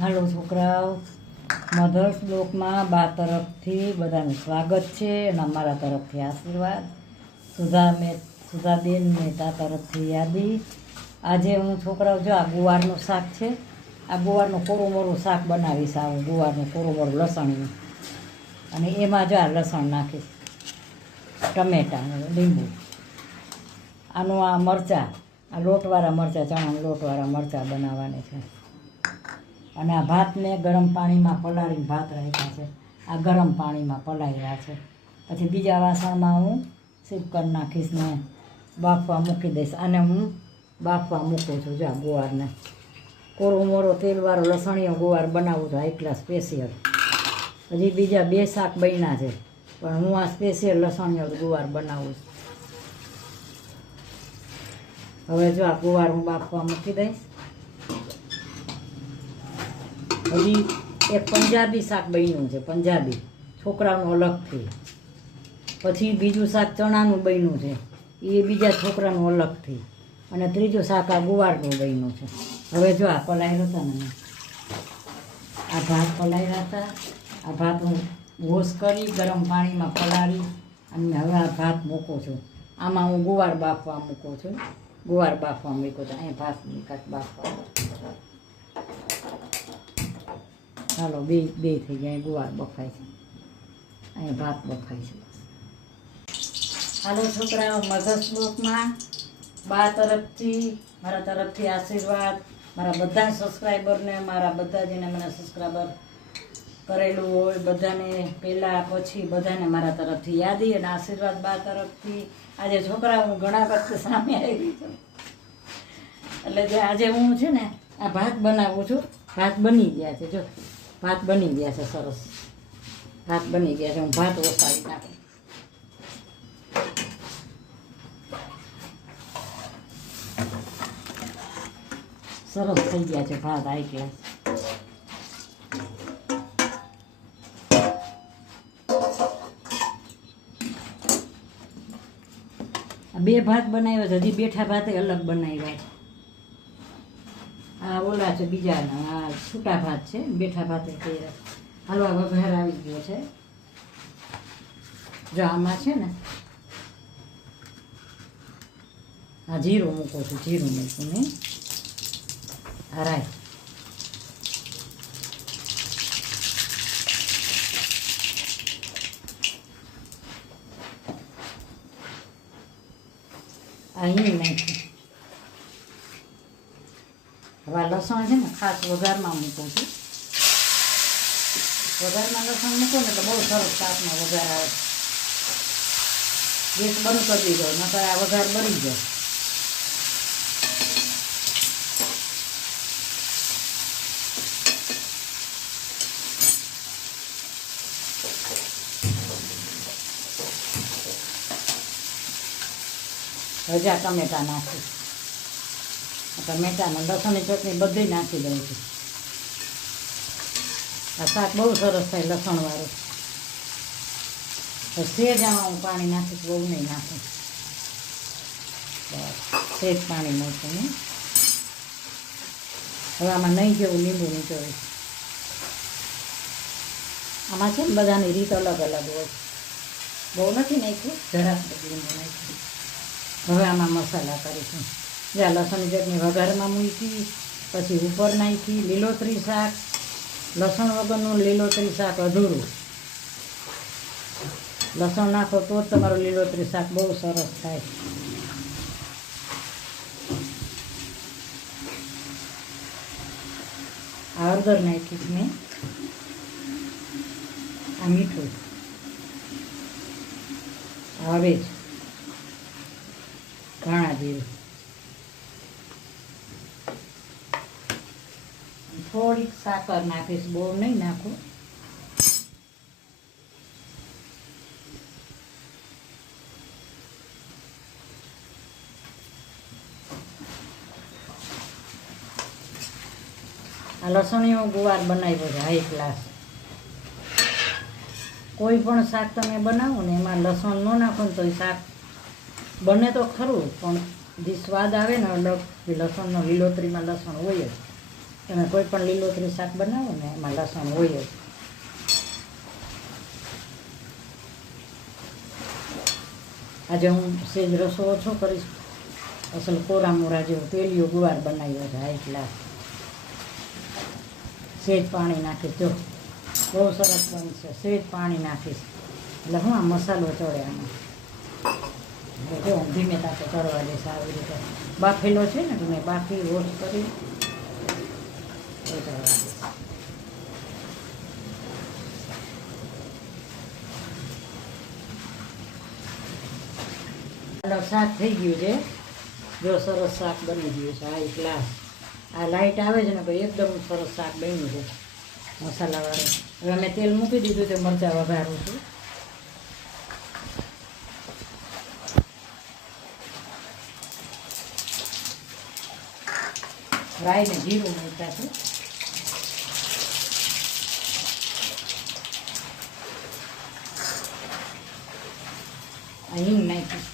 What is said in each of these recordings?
હાલો છોકરાઓ, મધર્સ બ્લોકમાં બા તરફથી બધાનું સ્વાગત છે અને અમારા તરફથી આશીર્વાદ. સુધાબેન મહેતા તરફથી યાદી. આજે હું છોકરાઓ જો આ ગુવારનું શાક છે, આ ગુવારનું કોરું મોરું શાક બનાવીશ. આવું ગુવારનું કોરું મોરું લસણનું, અને એમાં જો આ લસણ નાખીશ, ટમેટાં, લીંબુ. આનું આ મરચાં, આ લોટવાળા મરચાં, ચણાના લોટવાળા મરચાં બનાવવાના છે. અને આ ભાતને ગરમ પાણીમાં પલાળીને ભાત રાખ્યા છે, આ ગરમ પાણીમાં પલાળ્યા છે. પછી બીજા વાસણમાં હું સીપકર નાખીશ ને બાફવા મૂકી દઈશ. આને હું બાફવા મૂકું છું. જો આ ગુવારને કોરો મોરો તેલવાળો લસણીયો ગુવાર બનાવું છું, હાઈ ક્લાસ સ્પેશિયલ. હજી બીજા 2 શાક બન્યા છે, પણ હું આ સ્પેશિયલ લસણીયો ગુવાર બનાવું છું. હવે જો આ ગુવાર હું બાફવા મૂકી દઈશ. હજી એક પંજાબી શાક બન્યું છે, પંજાબી છોકરાનું અલગથી. પછી બીજું શાક ચણાનું બન્યું છે, એ બીજા છોકરાનું અલગથી. અને ત્રીજું શાક આ ગુવારનું બન્યું છે. હવે જો આ પલાળ્યા હતા ને, આ ભાત પલાળ્યા હતા, આ ભાત હું વોશ કરી ગરમ પાણીમાં પલાળી અને હવે આ ભાત મૂકું છું. આમાં હું ગુવાર બાફવા મૂકું છું. ગુવાર બાફવા મૂક્યો તો અહીં ભાત નીકળ બાફવા. ચાલો બે થઈ ગયા. ગુવાર બફાય છે, અહીં ભાત બફાય છે. હાલો છોકરાઓ, મધર્સ બ્લોકમાં બા તરફથી, મારા તરફથી આશીર્વાદ. મારા બધા સબસ્ક્રાઈબરને, મારા બધા જેને મને સબસ્ક્રાઈબર કરેલું હોય બધાને પહેલાં પછી બધાને મારા તરફથી યાદી અને આશીર્વાદ બા તરફથી. આજે છોકરાઓ હું ઘણા વખત સામે આવી છું, એટલે જે આજે હું છે ને આ ભાત બનાવું છું. ભાત બની ગયા છે, જો ભાત બની ગયા છે, સરસ ભાત બની ગયા છે. હું ભાત ઓસાવી નાખું. સરસ થઈ ગયા છે ભાત, હાઈ ક્લાસ. આ 2 ભાત બનાવ્યા છે, હજી બેઠા ભાતે અલગ બનાવ્યા છે. આ ઓલા છે બીજાના, આ છૂટા ભાત છે, બેઠા ભાતે હલવા વઘાર આવી ગયો છે. જો આમાં છે ને આ જીરું મૂકું છું, જીરું મૂકું ને રાઈ. અહીં નાખ્યું. હવે લસણ છે ને ખાસ વઘારમાં મૂકું છું. વઘારમાં લસણ મૂકો ને તો બહુ સરસ શાકનો વઘાર આવે. ગેસ બંધ કરી દીધો, નકર આ વઘાર બળી જાય. હજા ટમેટા નાખી, ટમેટા ને લસણની ચટણી બધી નાખી દઉં છું. આ શાક બહુ સરસ થાય લસણવાળું. સેજ આમાં હું પાણી નાખીશ, બહુ નહીં નાખું, સેજ પાણી નાખું ને. હવે આમાં નહીં જેવું લીંબુ નીચોવીશ. આમાં છે ને બધાની રીત અલગ અલગ હોય, બહુ નથી નાખ્યું, જરાક બધું લીંબુ નાખ્યું. હવે આમાં મસાલા કરીશું. જ્યાં લસણની ચટણી વઘારમાં મૂકી, પછી ઉપર નાખી. લીલોતરી શાક, લસણ વગરનું લીલોતરી શાક અધૂરું. લસણ નાખો તો જ તમારું લીલોતરી શાક બહુ સરસ થાય. આ હળદર નાખીશ મેં, આ મીઠું, હવે જ ધાણા જીરું, થોડીક સાકર નાખીશ, બહુ નહીં નાખું. આ લસણીયો ગુવાર બનાવ્યો છે, હાઈ ક્લાસ. કોઈ પણ શાક તમે બનાવો ને એમાં લસણ ન નાખો ને તો એ શાક બને તો ખરું, પણ જે સ્વાદ આવે ને અલગ, લસણનો લીલોતરીમાં લસણ હોય જ, તમે કોઈ પણ લીલોતરી શાક બનાવો ને એમાં લસણ હોય જ. આજે હું સેજ રસો ઓછો કરીશ. અસલ કોરા મોરા જેવો તેલિયો ગુવાર બનાવ્યો છે હાઈ ક્લાસ. સેજ પાણી નાખીશ, જો બહુ સરસ બનશે. સેજ પાણી નાખીશ એટલે હું આ મસાલો ચડે આમાં. જો હું ધીમે તાપે ચડવા દઈશ આવી રીતે. બાફેલો છે ને મેં બાફી રોસ્ટ કરી ચડવા દઈશ. શાક થઈ ગયું છે, જો સરસ શાક બની ગયું છે હાઈ ક્લાસ. આ લાઇટ આવે છે ને તો એકદમ સરસ શાક બન્યું છે મસાલાવાળું. હવે મેં તેલ મૂકી દીધું છે, મરચાં વઘારું છું. રાઈ ને જીરું મૂક્યા છે. હિંગ નાખી.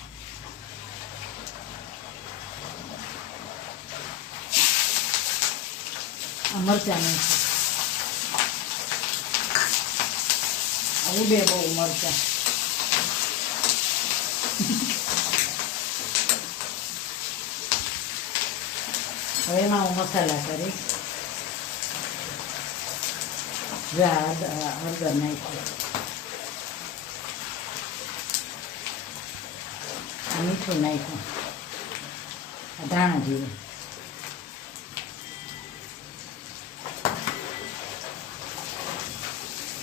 મરચાં નાખી. ઉડે બહુ મરચાં. હવે એમાં હું મસાલા કરીશ. હળદર નાખી. મીઠું નાખ્યું. ધાણા જીરું.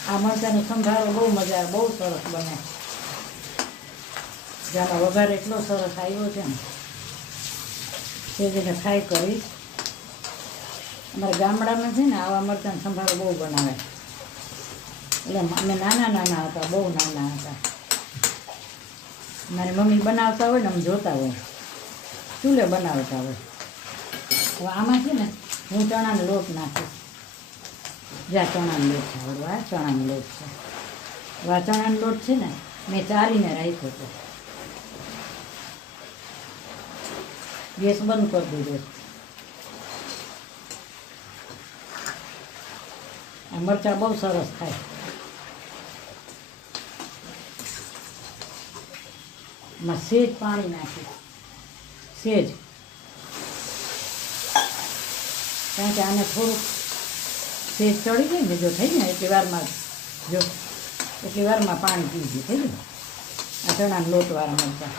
આ મરચાંનો સંભારો બહુ મજા આવે, બહુ સરસ બને. જેનો વઘાર એટલો સરસ આવ્યો છે ને તે જેને ફ્રાય કરીશ. અમારા ગામડામાં છે ને આવા મરચાંનો સંભારો બહુ બનાવે. એટલે અમે નાના હતા, બહુ નાના હતા. મારી મમ્મી બનાવતા હોય ને અમે જોતા હોય, ચૂલે બનાવતા હોય. હવે આમાં છે ને હું ચણાનો લોટ નાખીશ. જ્યાં ચણાનો લોટ છે, આ ચણાનો લોટ છે. હવે આ ચણાનો લોટ છે ને મેં ચારીને રાખ્યો હતો. ગેસ બંધ કરી દીધો. આ મરચાં બહુ સરસ થાય. એમાં સેજ પાણી નાખી, સેજ. કારણ કે આને થોડુંક સેજ ચડી જાય ને, જો થઈ ને એટલી વારમાં, જો એટલી વારમાં પાણી પી ગયું, થઈ ગયું. આ ચણાના લોટવાળા મરચાં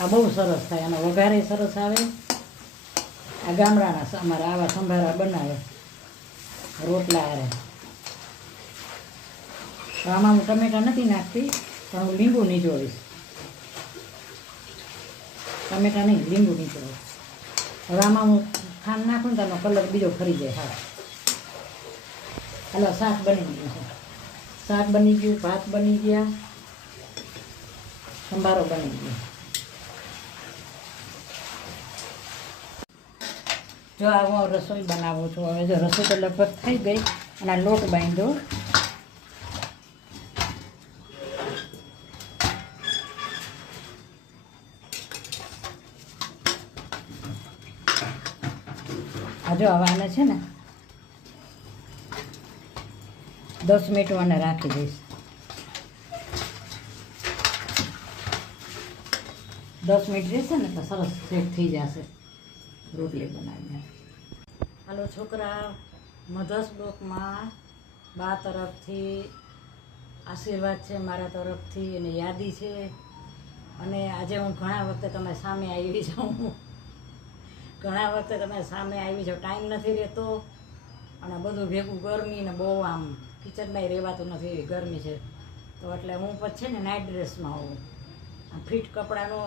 આ બહુ સરસ થાય. આનો વઘારે સરસ આવે. આ ગામડાના અમારા આવા સંભારા બનાવે રોટલા હારે. આમાં હું ટમેટા નથી નાખતી, પણ હું લીંબુ નીચોવીશ. ટમેટા નહીં, લીંબુ નીચોવીશ. હવે આમાં હું ખાંડ નાખું ને તો આનો કલર બીજો ફરી જાય. હા, હાલો શાક બની ગયું છે. શાક બની ગયું, ભાત બની ગયા, સંભારો બની ગયો. જો આ હું રસોઈ બનાવું છું. હવે જો રસોઈ તો લગભગ થઈ ગઈ અને આ લોટ બાંધ્યો. આ જો હવે આને છે ને 10 મિનિટ મને રાખી દઈશ. 10 મિનિટ રહેશે ને તો સરસ સેટ થઈ જશે રોટલી બનાવીને. હાલો છોકરા, મધર્સ ડોકમાં બા તરફથી આશીર્વાદ છે, મારા તરફથી અને યાદી છે. અને આજે હું ઘણા વખતે તમે સામે આવી જાઉં, ઘણા વખતે તમે સામે આવી જાઓ. ટાઈમ નથી રહેતો અને બધું ભેગું ગરમી ને બહુ આમ કિચનમાં રહેવાતું નથી, ગરમી છે. તો એટલે હું પછી છે ને નાઇટ ડ્રેસમાં હોઉં. ફિટ કપડાનો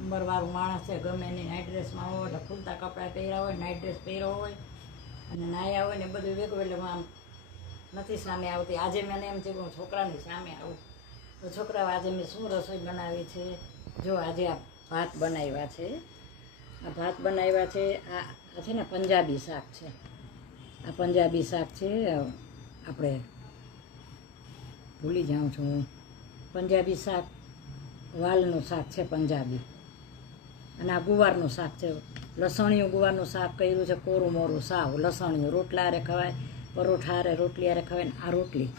ઉંમરવાળું માણસ છે, ગમે એની નાઇટ ડ્રેસમાં હોય એટલે ખુલતા કપડાં પહેર્યા હોય, નાઇટ ડ્રેસ પહેર્યો હોય અને નાહ્યા હોય ને બધું ભેગું. એટલે હું આમ નથી સામે આવતી. આજે મને એમ થયું હું છોકરાની સામે આવું. તો છોકરાઓ આજે મેં શું રસોઈ બનાવી છે? જો આજે આ ભાત બનાવ્યા છે. આ ભાત બનાવ્યા છે. આ છે ને પંજાબી શાક છે. આ પંજાબી શાક છે. આપણે ભૂલી જાઉં છું હું. પંજાબી શાક, વાલનું શાક છે પંજાબી. અને આ ગુવારનું શાક છે, લસણિયું ગુવારનું શાક કર્યું છે, કોરું મોરું સાવ લસણિયું, રોટલા હારે ખવાય, પરોઠા હારે, રોટલી હારે ખવાય. ને આ રોટલી,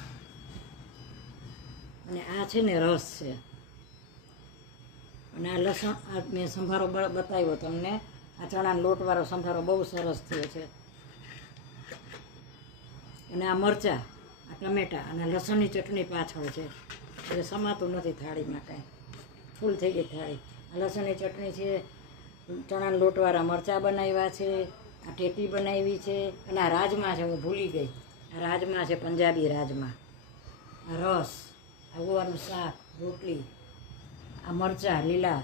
અને આ છે ને રસ છે. અને આ લસણ, આ મેં સંભારો બતાવ્યો તમને. આ ચણાનો લોટવાળો સંભારો બહુ સરસ થયો છે. અને આ મરચાં, આ ટમેટાં અને લસણની ચટણી પાછળ છે. એટલે સમાતું નથી થાળીમાં કાંઈ, ફૂલ થઈ ગઈ થાળી. આ લસણની ચટણી છે, ચણાના લોટવાળા મરચાં બનાવ્યા છે, આ ટેટી બનાવી છે, અને આ રાજમા છે, હું ભૂલી ગઈ. આ રાજમા છે, પંજાબી રાજમા. આ રસ, આ ગુવારનું શાક, રોટલી, આ મરચાં લીલા,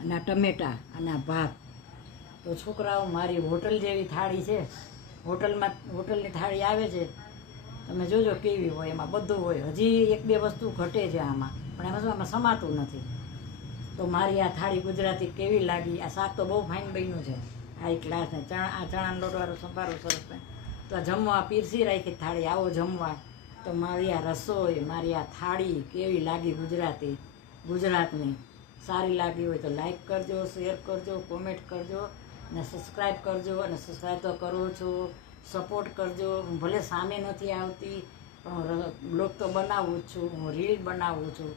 અને આ ટમેટાં, અને આ ભાત. તો છોકરાઓ, મારી હોટલ જેવી થાળી છે. હોટલની થાળી આવે છે, તમે જોજો કેવી હોય, એમાં બધું હોય. હજી એક બે વસ્તુ ઘટે છે આમાં, પણ આમાં સમાતું નથી. તો મારી આ થાળી ગુજરાતી કેવી લાગી? આ શાક તો બહુ ફાઇન બન્યું છે, હાઈ ક્લાસ ને. આ ચણાનો લોટવાળો સંભારો સરસ થાય. તો આ જમવા પીરસી રાખી થાળી, આવો જમવા. તો મારી આ રસોઈ, મારી આ થાળી કેવી લાગી ગુજરાતની? સારી લાગી હોય તો લાઈક કરજો, શેર કરજો, કોમેન્ટ કરજો, અને સબસ્ક્રાઈબ કરજો. અને સબસ્ક્રાઈબ તો કરો છો, સપોર્ટ કરજો. હું ભલે સામે નથી આવતી, પણ બ્લોગ તો બનાવું જ છું, હું રીલ બનાવું છું.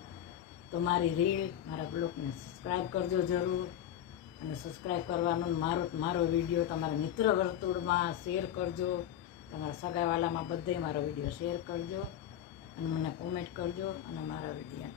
તો મારી રીલ, મારા બ્લોગને સબસ્ક્રાઈબ કરજો જરૂર. અને સબસ્ક્રાઈબ કરવાનો મારો વિડીયો તમારા મિત્ર વર્તુળમાં શેર કરજો. તમારા સગાવાલામાં બધે મારો વિડીયો શેર કરજો, અને મને કોમેન્ટ કરજો, અને મારા વિડીયો